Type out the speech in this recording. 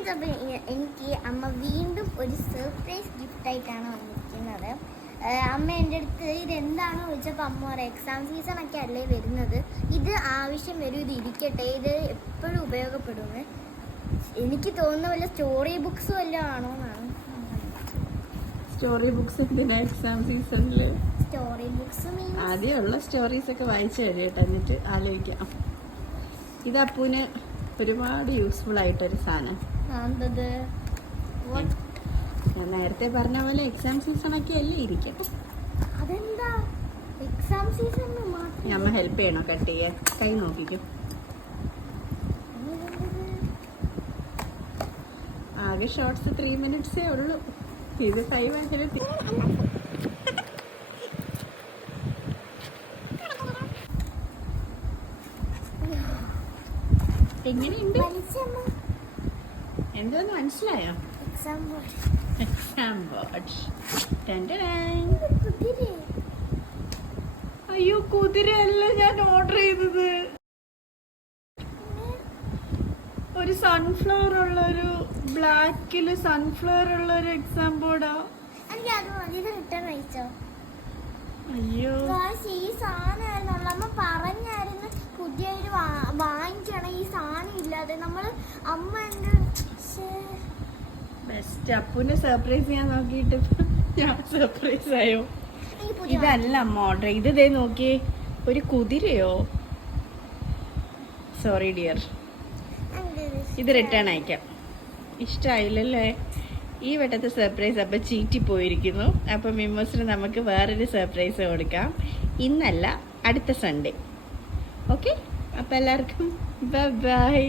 Friends, അപ്പോൾ എനിക്ക് അമ്മ വീണ്ടും ഒരു സർപ്രൈസ് ഗിഫ്റ്റായിട്ടാണ് വന്നിരിക്കുന്നത്. അമ്മ എൻ്റെ അടുത്ത് ഇതെന്താണോ ചോദിച്ചപ്പോൾ അമ്മ പറയാം, എക്സാം സീസണൊക്കെ അല്ലേ വരുന്നത്, ഇത് ആവശ്യം വരും, ഇത് ഇരിക്കട്ടെ, ഇത് എപ്പോഴും ഉപയോഗപ്പെടുമെന്ന്. എനിക്ക് തോന്നുന്ന പോലെ സ്റ്റോറി ബുക്സ് വല്ലതും ആണോ എന്നാണ്. സ്റ്റോറി ബുക്സ് എന്തിനാ എക്സാം സീസണില്? സ്റ്റോറി ബുക്സ് ആദ്യമുള്ള സ്റ്റോറീസ് ഒക്കെ വായിച്ചു കഴിയട്ടെ, എന്നിട്ട് ആലോചിക്കാം. ഇത് അപ്പൂന് ഒരുപാട് യൂസ്ഫുൾ ആയിട്ടൊരു സാധനം. ഞാൻ നേരത്തെ പറഞ്ഞ പോലെ എക്സാം സീസൺ ഒക്കെ അല്ലേ ഇരിക്കും. അതെന്താ എക്സാം സീസൺ അമ്മ ഹെൽപ്പ് ചെയ്യണോ കട്ട് ചെയ്യാൻ? കൈ നോക്കിക്കും. ആകെ ഷോർട്സ് 3 മിനിറ്റ്സേ ഉള്ളൂ. ഇത് 5 ആയാലും എങ്ങനെയുണ്ട്? എന്തോന്ന് മനസ്സിലായോ? Exam board. അയ്യോ, കുതിരയല്ല ഞാൻ ഓർഡർ ചെയ്തത്. ഒരു സൺഫ്ലവർ ഉള്ള ഒരു ബ്ലാക്കില് സൺഫ്ലവർ ഉള്ള ഒരു എക്സാം ബോർഡാ. അയ്യോ, ഈ സാധനമായിരുന്നു അമ്മ പറഞ്ഞായിരുന്നു പുതിയൊരു വാങ്ങിക്കണം, ഈ സാധനം ഇല്ലാതെ. നമ്മള് അമ്മ ബെസ്റ്റ്. അപ്പൂനെ സർപ്രൈസ് ചെയ്യാൻ നോക്കിയിട്ട് ഞാൻ സർപ്രൈസ് ആയോ? ഇതല്ല അമ്മ ഓർഡർ ചെയ്തതേ. നോക്കിയേ, ഒരു കുതിരയോ? സോറി ഡിയർ, ഇത് റിട്ടേൺ അയക്കാം. ഇഷ്ടമായില്ലല്ലേ? ഈ വട്ടത്തെ സർപ്രൈസ് അപ്പം ചീറ്റി പോയിരിക്കുന്നു. അപ്പം മിമ്മോസിന് നമുക്ക് വേറൊരു സർപ്രൈസ് കൊടുക്കാം. ഇന്നല്ല, അടുത്ത സൺഡേ. ഓക്കെ, അപ്പം എല്ലാവർക്കും ബൈ ബൈ.